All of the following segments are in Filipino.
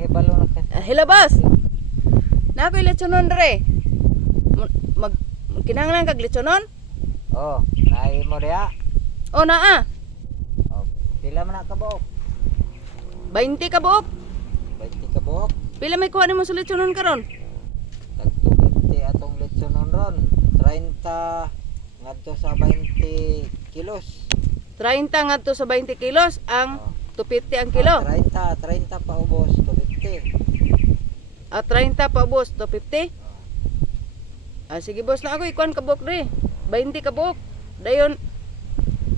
nakahibalo na ka. Hello boss. Na ako'y lechonon dre. Mag kinahanglan kag lechonon? Oh, naay mo diha. O naa. Oh, pila man na ka buok? 20 ka buok. 20 ka buok. Pila may kuha nimo sa lechonon karon? Tag 250 atong litsonon ron. 30 ngadto sa 20 kilos. 30 ngadto sa 20 kilos ang Oh. 250 ang kilo. 30 pa ubos 250. At 30 pa boss, 250. Sige boss na ako ikuan ka buok dre. 20 ka buok. Dayon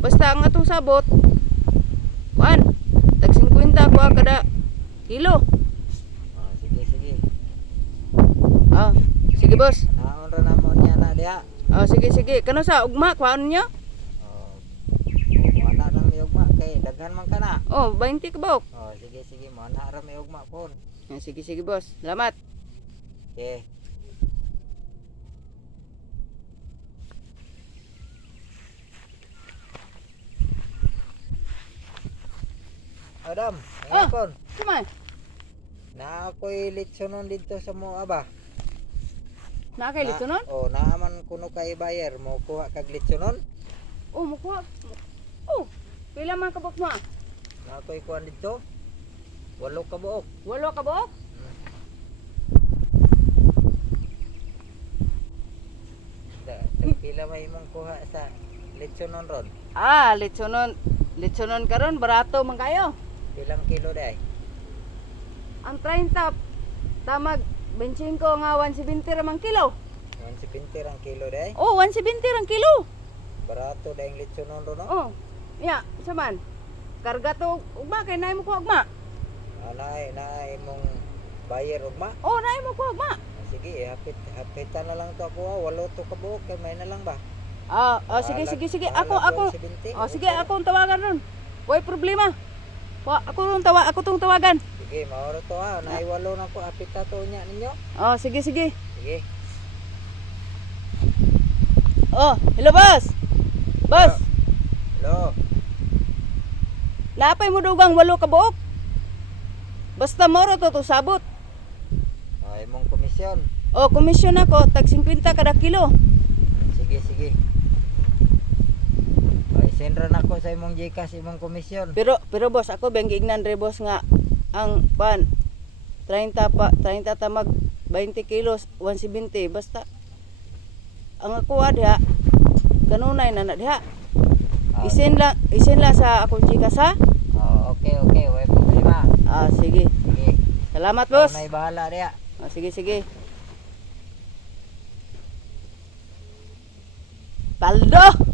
basta ang atong sabot. Kuan. Tag 50 ko kada kilo. Oh, sige sige. Sige boss. Naon ra namon niya na diha. Sige sige. Kano sa ugma kuan niyo? Oh. Mo ana nang miyugma kay daghan man kana. 20 ka buok. Oh, sige sige mo ana ra miyugma pon. Sige sige boss. Salamat. Okay. Adam, ngapon. Kumay. Na ako'y litsonon dito sa mo aba. Na kay lechonon? Oh, naaman kuno kay buyer mo kuha kag litsonon. Mukuha. Pila man ka buok mo? Na ako'y kuha dito. 8 ka buok. 8 ka buok? Pila may imong kuha sa litsonon ron. Lechonon karon barato man kayo. Pilang kilo day? Ang 30 tamag 25 nga 170 ra man kilo. 170 ang kilo day. 170 ra kilo. Barato day ang litsonon ron no? Ya, isa man. Karga to ugma kay naay mo ko ugma. Naay imong buyer ugma. Naay mo ko ugma. Sige, hapitan na lang to ako. 8 to ka buok kay may na lang ba? Sige. Ako. Sige, ako ang tawagan ron. Way problema. Ako tong tawagan. Sige, maoro to ha. Naay 8 na ko. Apita to niya ninyo. Sige. Sige. Hello boss. Boss, Hello. lapay mo dugang 8 ka buok. Basta moro to sabot. Ay mong komisyon. Komisyon ako tag 50 kada kilo. Sige. Ay sendra na ko sa imong GCash imong komisyon. Pero boss, ako bang giignan re boss nga ang 30 tamag 20 kilos 170 basta ang ako diha kanunay na diha. Isin lang sa akong GCash ha. Okay, way problema. Sige. Salamat boss. Nay bahala diha. Sige. Paldo.